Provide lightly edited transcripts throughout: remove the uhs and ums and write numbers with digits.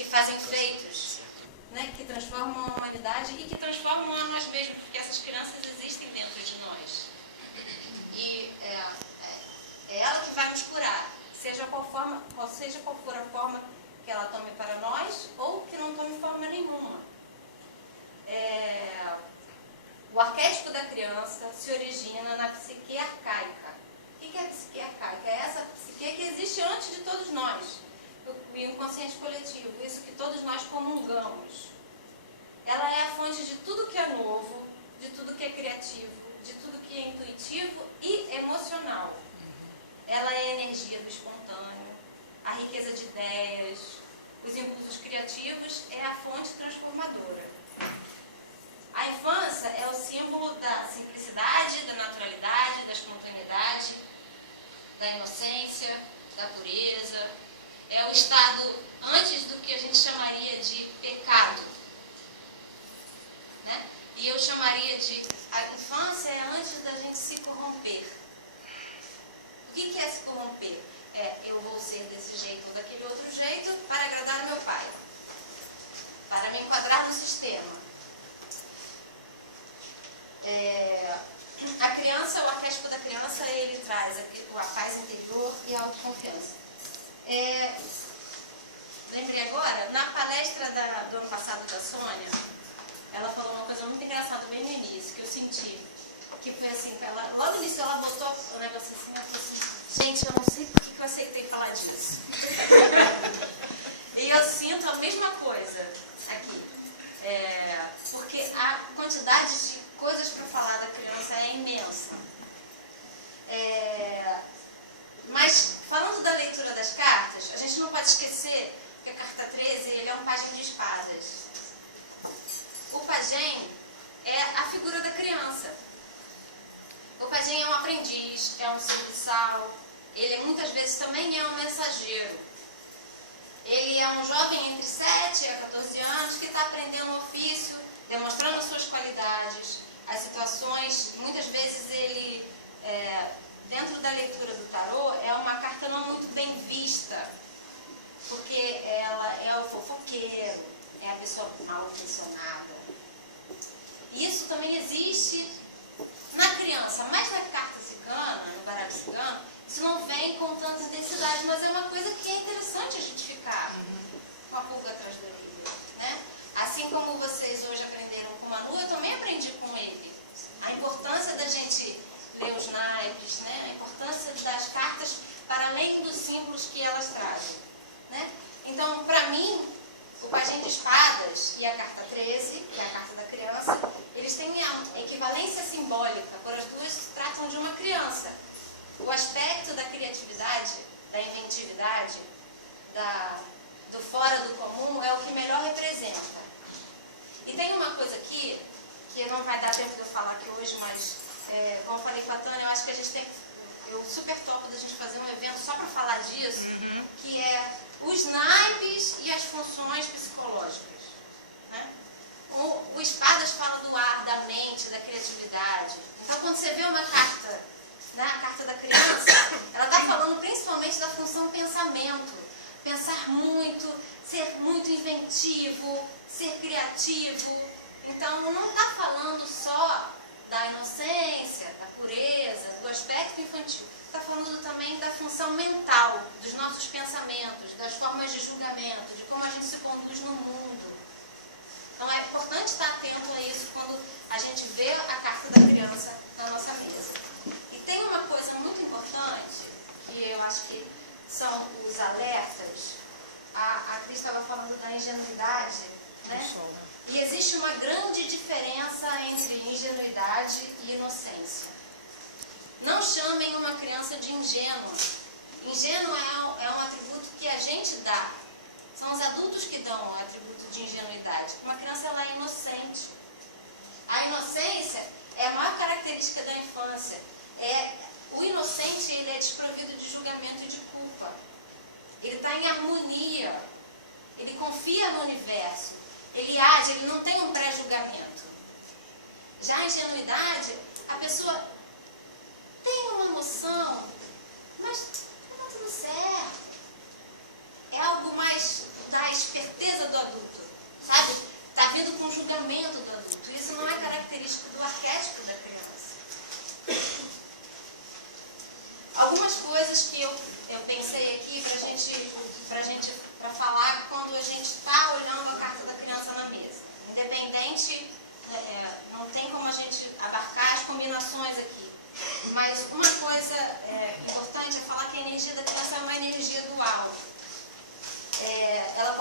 que fazem feitos, né, que transformam a humanidade e que transformam a nós mesmos, porque essas crianças existem dentro de nós. E é ela que vai nos curar, seja qual for a forma que ela tome para nós ou que não tome forma nenhuma. O arquétipo da criança se origina na psique arcaica. O que é a psique arcaica? É essa psique que existe antes de todos nós, o inconsciente coletivo, isso que todos nós comungamos. Ela é a fonte de tudo que é novo, de tudo que é criativo, de tudo que é intuitivo e emocional. Ela é a energia do espontâneo, a riqueza de ideias, os impulsos criativos, é a fonte transformadora. A infância é o símbolo da simplicidade, da naturalidade, da espontaneidade, da inocência, da pureza. É o estado antes do que a gente chamaria de pecado, né? E eu chamaria de... A infância é antes da gente se corromper. O que é se corromper? Eu vou ser desse jeito ou daquele outro jeito para agradar meu pai, para me enquadrar no sistema. A criança, o arquétipo da criança, ele traz a paz interior e a autoconfiança. Lembrei agora, na palestra do ano passado da Sônia, ela falou uma coisa muito engraçada bem no início, que eu senti. Que foi assim, logo no início ela botou o negócio assim, ela falou assim, gente, eu não sei por que eu aceitei falar disso. E eu sinto a mesma coisa aqui. Porque a quantidade de coisas para falar da criança é imensa. Mas, falando da leitura das cartas, a gente não pode esquecer que a carta 13 ele é um pajem de espadas. O pajem é a figura da criança. O pajem é um aprendiz, é um serviçal, ele muitas vezes também é um mensageiro. Ele é um jovem entre 7 a 14 anos que está aprendendo um ofício, demonstrando as suas qualidades, as situações. Muitas vezes ele, dentro da leitura do tarô, é uma carta não muito bem vista, porque ela é o fofoqueiro, é a pessoa mal intencionada. E isso também existe na criança, mas na carta cigana, no baralho cigano, isso não vem com tanta intensidade, mas é uma coisa que é interessante a gente ficar com a pulga atrás da orelha, né? Assim como vocês hoje aprenderam com o Manu, eu também aprendi com ele. A importância da gente ler os naipes, né? A importância das cartas para além dos símbolos que elas trazem, né? Então, para mim, o pajem de espadas e a carta 13, que é a carta da criança, eles têm a equivalência simbólica, por as duas tratam de uma criança. O aspecto da criatividade, da inventividade, do fora do comum é o que melhor representa. E tem uma coisa aqui, que não vai dar tempo de eu falar aqui hoje, mas como eu falei com a Tânia, eu acho que a gente tem que... Eu super topo da gente fazer um evento só para falar disso, que é os naipes e as funções psicológicas, né? O espadas fala do ar, da mente, da criatividade. Então, quando você vê uma carta, né, a carta da criança, ela está falando principalmente da função pensamento. Pensar muito, ser muito inventivo, ser criativo. Então, não está falando só da inocência, da pureza, do aspecto infantil. Está falando também da função mental, dos nossos pensamentos, das formas de julgamento, de como a gente se conduz no mundo. Então é importante estar atento a isso quando a gente vê a carta da criança na nossa mesa. E tem uma coisa muito importante, que eu acho que são os alertas. A Cris estava falando da ingenuidade, né? E existe uma grande diferença entre ingenuidade e inocência. Não chamem uma criança de ingênua. Ingênuo é um atributo que a gente dá. São os adultos que dão o atributo de ingenuidade. Uma criança, ela é inocente. A inocência é a maior característica da infância. O inocente, ele é desprovido de julgamento e de culpa. Ele está em harmonia. Ele confia no universo. Ele age, ele não tem um pré-julgamento. Já a ingenuidade, a pessoa tem uma noção, mas está tudo certo. É algo mais da esperteza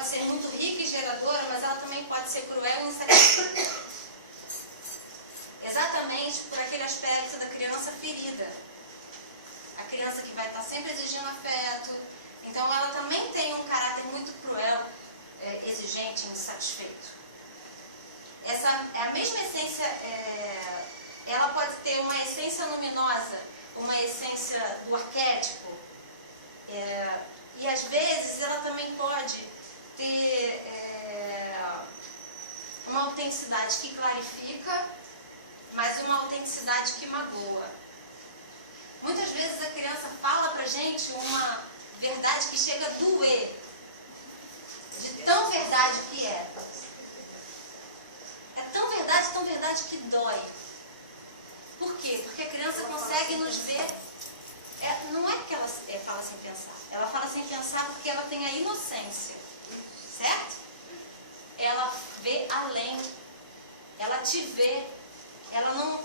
pode ser muito rica e geradora, mas ela também pode ser cruel e insatisfeita. Exatamente por aquele aspecto da criança ferida. A criança que vai estar sempre exigindo afeto. Então ela também tem um caráter muito cruel, exigente, insatisfeito. Essa é a mesma essência, ela pode ter uma essência luminosa, uma essência do arquétipo, e às vezes ela também pode ter uma autenticidade que clarifica, mas uma autenticidade que magoa. Muitas vezes a criança fala pra gente uma verdade que chega a doer, de tão verdade que é. É tão verdade que dói. Por quê? Porque a criança consegue nos ver. Não é que ela fala sem pensar. Ela fala sem pensar porque ela tem a inocência. Certo? Ela vê além. Ela te vê. Ela não...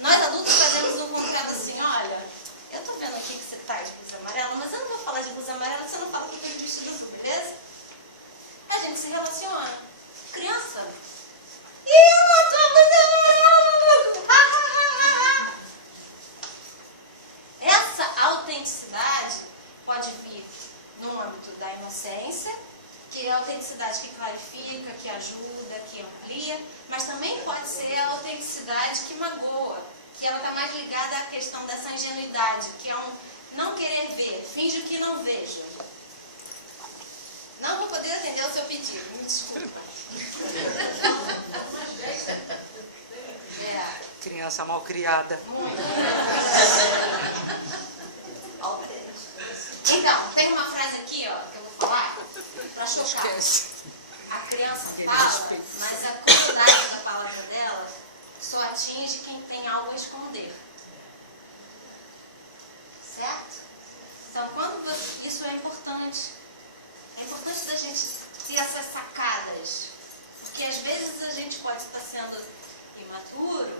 Nós adultos fazemos um contrato assim, olha, eu tô vendo aqui que você tá de blusa amarela, mas eu não vou falar de blusa amarela, você não fala que eu tô de vestido azul, beleza? A gente se relaciona. Criança... eu não tô fazendo... Essa autenticidade pode vir no âmbito da inocência, que é a autenticidade que clarifica, que ajuda, que amplia, mas também pode ser a autenticidade que magoa, que ela está mais ligada à questão dessa ingenuidade, que é um não querer ver, finge que não vejo. Não vou poder atender ao seu pedido, me desculpa. Criança mal criada. Então, tem uma frase aqui, ó, que eu vou falar, para chocar. A criança fala, mas a qualidade da palavra dela só atinge quem tem algo a esconder. Certo? Então, isso é importante. É importante da gente ter essas sacadas. Porque às vezes a gente pode estar sendo imaturo,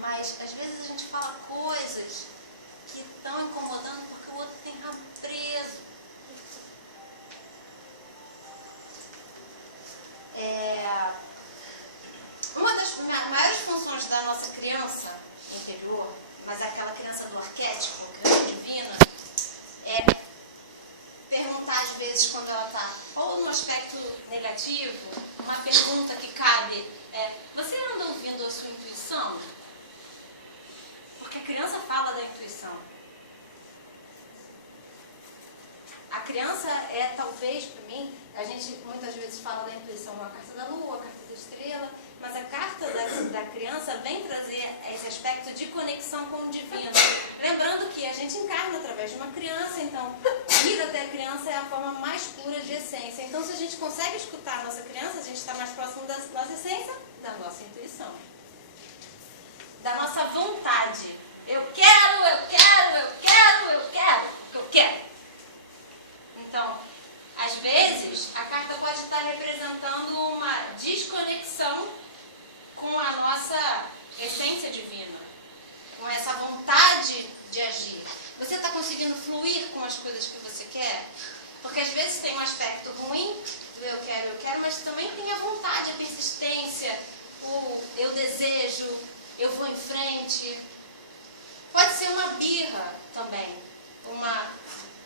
mas às vezes a gente fala coisas que estão incomodando porque o outro tem rabo preso. Uma das maiores funções da nossa criança interior, mas aquela criança do arquétipo, criança divina, é perguntar às vezes quando ela está ou no aspecto negativo, uma pergunta que cabe você anda ouvindo a sua intuição? Porque a criança fala da intuição. A criança talvez, para mim, a gente muitas vezes fala da intuição uma carta da lua, a carta da estrela, mas a carta da criança vem trazer esse aspecto de conexão com o divino. Lembrando que a gente encarna através de uma criança, então ir até a criança é a forma mais pura de essência. Então, se a gente consegue escutar a nossa criança, a gente está mais próximo da nossa essência, da nossa intuição, da nossa vontade. Eu quero, porque eu quero. Então, às vezes, a carta pode estar representando uma desconexão com a nossa essência divina, com essa vontade de agir. Você está conseguindo fluir com as coisas que você quer? Porque às vezes tem um aspecto ruim do eu quero, mas também tem a vontade, a persistência, o eu desejo, eu vou em frente. Pode ser uma birra também,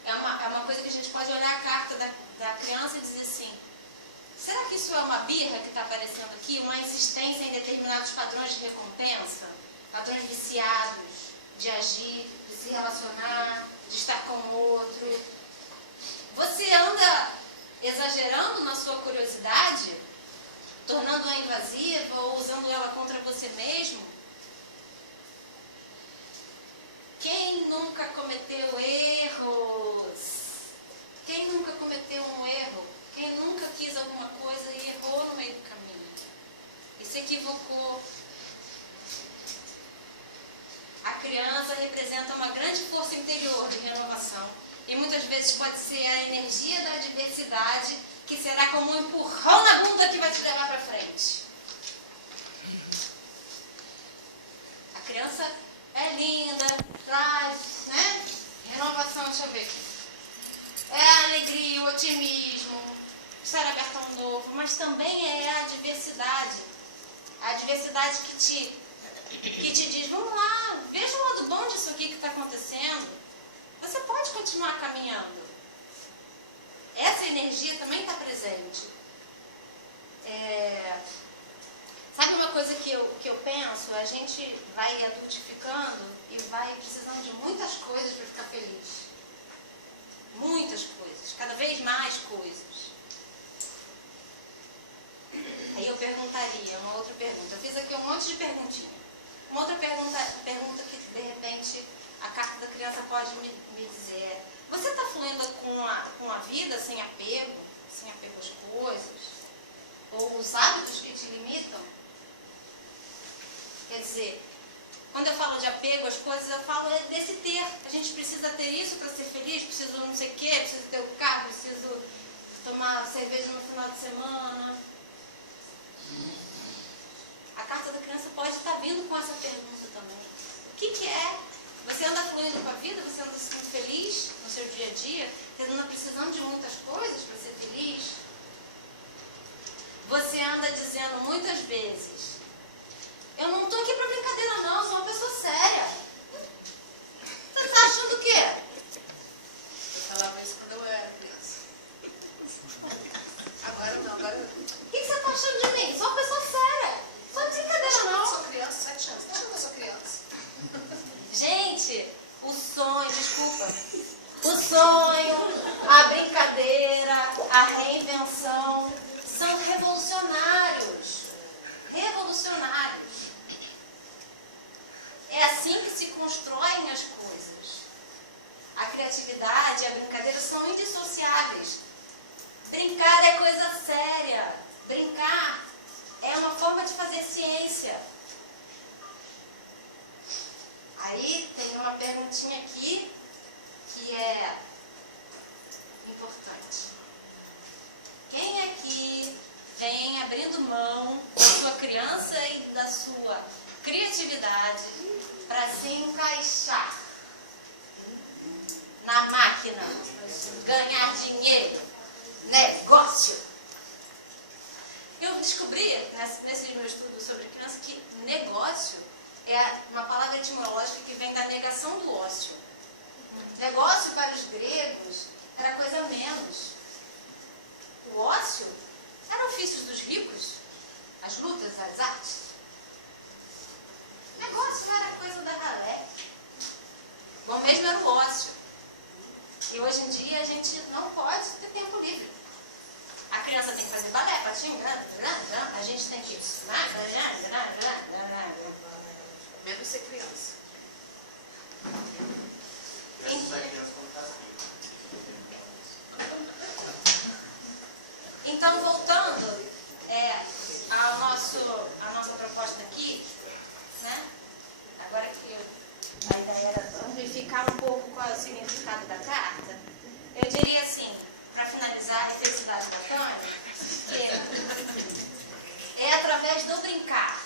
é uma coisa que a gente pode olhar a carta da criança e dizer assim, será que isso é uma birra que está aparecendo aqui? Uma insistência em determinados padrões de recompensa? Padrões viciados de agir, de se relacionar, de estar com o outro. Você anda exagerando na sua curiosidade, tornando-a invasiva ou usando ela contra você mesmo? Quem nunca cometeu erros? Quem nunca cometeu um erro? Quem nunca quis alguma coisa e errou no meio do caminho? E se equivocou? A criança representa uma grande força interior de renovação. E muitas vezes pode ser a energia da adversidade que será como um empurrão na bunda que vai te levar para frente. A criança é linda, traz, né? Renovação, deixa eu ver. É a alegria, o otimismo, estar aberto ao novo, mas também é a diversidade. A diversidade que te diz, vamos lá, veja o lado bom disso aqui que está acontecendo. Você pode continuar caminhando. Essa energia também está presente. Sabe uma coisa que eu penso? A gente vai adultificando e vai precisando de muitas coisas para ficar feliz. Muitas coisas, cada vez mais coisas. Aí eu perguntaria, uma outra pergunta. Eu fiz aqui um monte de perguntinha. Uma outra pergunta que de repente a carta da criança pode me dizer: você está fluindo com a vida sem apego às coisas? Ou os hábitos que te limitam? Quer dizer, quando eu falo de apego às coisas, eu falo desse ter. A gente precisa ter isso para ser feliz, preciso não sei o quê, preciso ter o carro, preciso tomar cerveja no final de semana. A carta da criança pode estar vindo com essa pergunta também. O que é? Você anda fluindo com a vida? Você anda sendo feliz no seu dia a dia? Você anda precisando de muitas coisas para ser feliz? Você anda dizendo muitas vezes: eu não estou aqui para brincadeira não, eu sou uma pessoa séria. Você está achando o quê? Eu falava isso quando eu era criança. Agora não, agora não. O que você está achando de mim? Sou uma pessoa séria. Só de brincadeira não. Eu sou criança, 7 anos. Você acha que eu sou criança? Gente, o sonho, desculpa. O sonho, a brincadeira, a reinvenção são revolucionários. Revolucionários. É assim que se constroem as coisas. A criatividade e a brincadeira são indissociáveis. Brincar é coisa séria. Brincar é uma forma de fazer ciência. Aí tem uma perguntinha aqui que é importante. Quem aqui vem abrindo mão da sua criança e da sua criatividade para se encaixar na máquina, ganhar dinheiro, negócio? Eu descobri, nesse meu estudo sobre criança, que negócio é uma palavra etimológica que vem da negação do ócio. Negócio para os gregos era coisa menos. O ócio era ofícios dos ricos, as lutas, as artes. Negócio era coisa da ralé. Bom mesmo era o ócio. E hoje em dia a gente não pode ter tempo livre. A criança tem que fazer balé, patinho, a gente tem que... Menos ser criança. Então, voltando à nossa proposta aqui, né? Agora que a ideia era amplificar um pouco qual é o significado da carta, eu diria assim, para finalizar a felicidade da Tânia, que é através do brincar.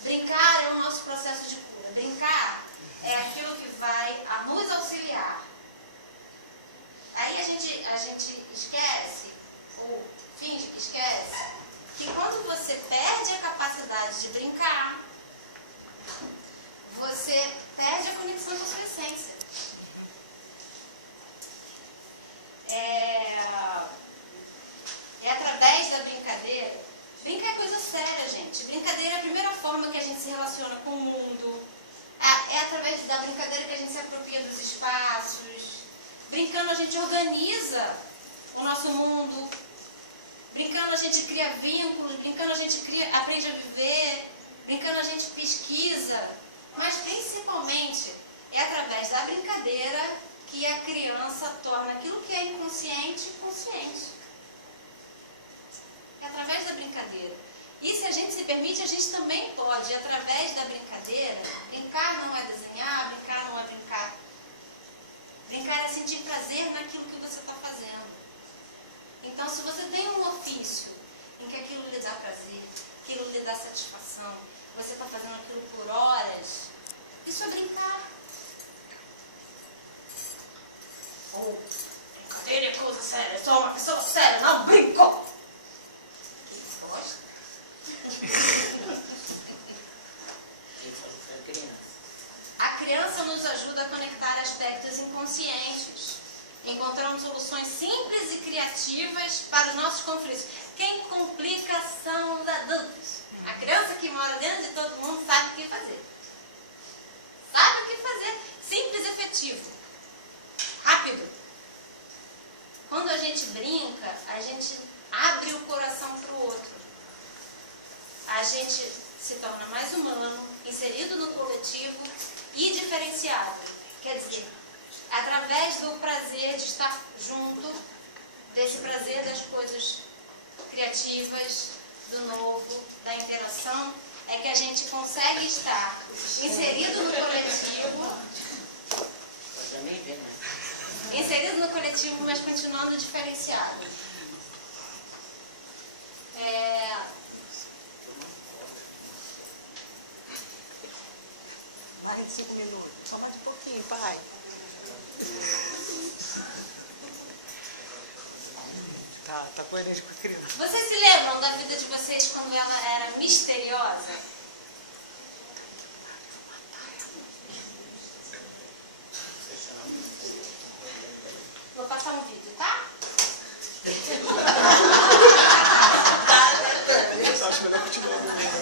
Brincar é o nosso processo de cura. Brincar é aquilo que vai a nos auxiliar. Aí a gente esquece, ou finge que esquece, que quando você perde a capacidade de brincar, você perde a conexão com a sua essência. É através da brincadeira. Brincar é coisa séria, gente. Brincadeira é a primeira forma que a gente se relaciona com o mundo. É através da brincadeira que a gente se apropria dos espaços. Brincando a gente organiza o nosso mundo. Brincando a gente cria vínculos. Brincando a gente aprende a viver. Brincando a gente pesquisa. Mas principalmente é através da brincadeira que a criança torna aquilo que é inconsciente, consciente. É através da brincadeira. E se a gente se permite, a gente também pode, através da brincadeira, brincar não é desenhar, brincar não é brincar. Brincar é sentir prazer naquilo que você está fazendo. Então, se você tem um ofício em que aquilo lhe dá prazer, aquilo lhe dá satisfação, você está fazendo aquilo por horas, isso é brincar. Ou brincadeira é coisa séria. Eu sou uma pessoa séria, não brinco. A criança nos ajuda a conectar aspectos inconscientes. Encontramos soluções simples e criativas para os nossos conflitos. Quem complica são os adultos. A criança que mora dentro de todo mundo sabe o que fazer. Sabe o que fazer. Simples e efetivo. Rápido. Quando a gente brinca, a gente abre o coração para o outro. A gente se torna mais humano, inserido no coletivo e diferenciado. Quer dizer, através do prazer de estar junto, desse prazer das coisas criativas, do novo, da interação, é que a gente consegue estar inserido no coletivo, mas continuando diferenciado. Mais de 5 minutos. Só mais um pouquinho, pai. Tá coerente com a criança. Vocês se lembram da vida de vocês quando ela era misteriosa? Vou passar um vídeo, tá? Acho melhor continuar dormindo.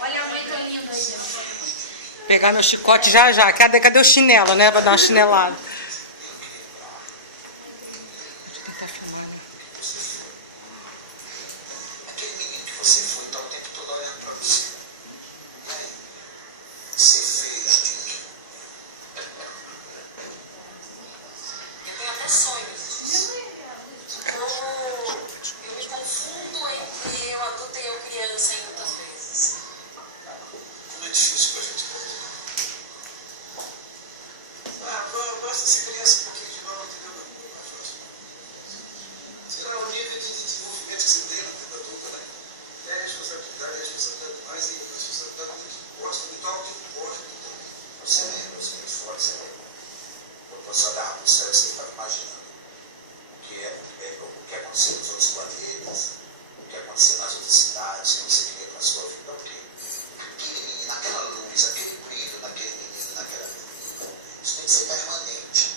Olha a mãe tão linda aí. Pegar meu chicote já já. Cadê o chinelo, né? Pra dar uma chinelada. Deixa eu tentar filmar. Aquele menino que você foi, tá o tempo todo olhando pra você. Você fez de mim. Eu tenho até sonhos. Eu me confundo entre eu adulta e eu criança em muitas vezes. Como é difícil pra gente entender. Basta ser criança um pouquinho de novo, entendeu? Será o nível de desenvolvimento que você tem na vida adulta, né? É a responsabilidade mais e a responsabilidade que gosta de tal que gosta. Você lembra, você é muito forte, você lembra. Quando você olhar para o céu, você fica imaginando o que aconteceu nos outros planetas, o que aconteceu nas outras cidades, que você queria para a sua vida. Porque aquele menino, aquela luz, aquele brilho naquele menino, naquela menina, isso tem que ser permanente.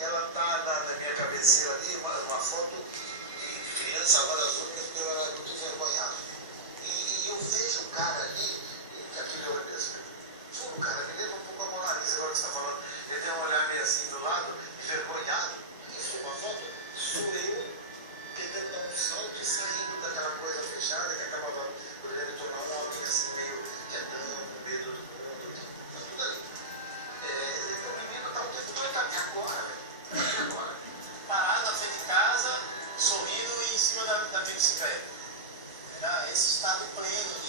Ela está na minha cabeceira ali, uma foto de criança, agora as outras, porque eu era muito envergonhado. E eu vejo um cara ali, que aquele olho mesmo. Juro, cara, me lembra um pouco a Mona Lisa, agora que você está falando. Ele tem um olhar meio assim do lado, envergonhado. Isso, uma foto, sou eu querendo dar um salto e saindo daquela coisa fechada que acabava querendo tornar um homem assim, meio quietão, com medo do mundo. Tá tudo ali. O menino tá o tempo todo, tá aqui agora, velho. Aqui agora. Parado na frente de casa, sorrindo em cima da bicicleta. Era esse estado pleno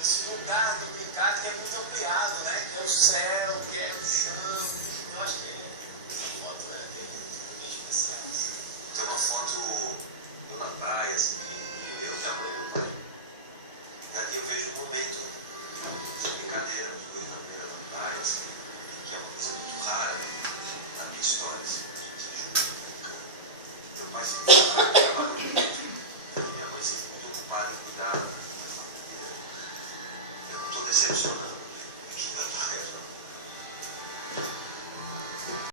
esse lugar do brincar que é muito ampliado, né? Que é o céu, que é o chão. Eu acho que essa foto é bem especial. Tem uma foto na praia, assim, eu, minha mãe e meu pai. E ali eu vejo um momento de brincadeira, os dois na beira da praia, assim, que é uma coisa muito rara na minha história, assim, de junto brincando. Meu pai sempre trabalhava muito, minha mãe sempre muito ocupada em cuidar da família. Eu não estou decepcionando.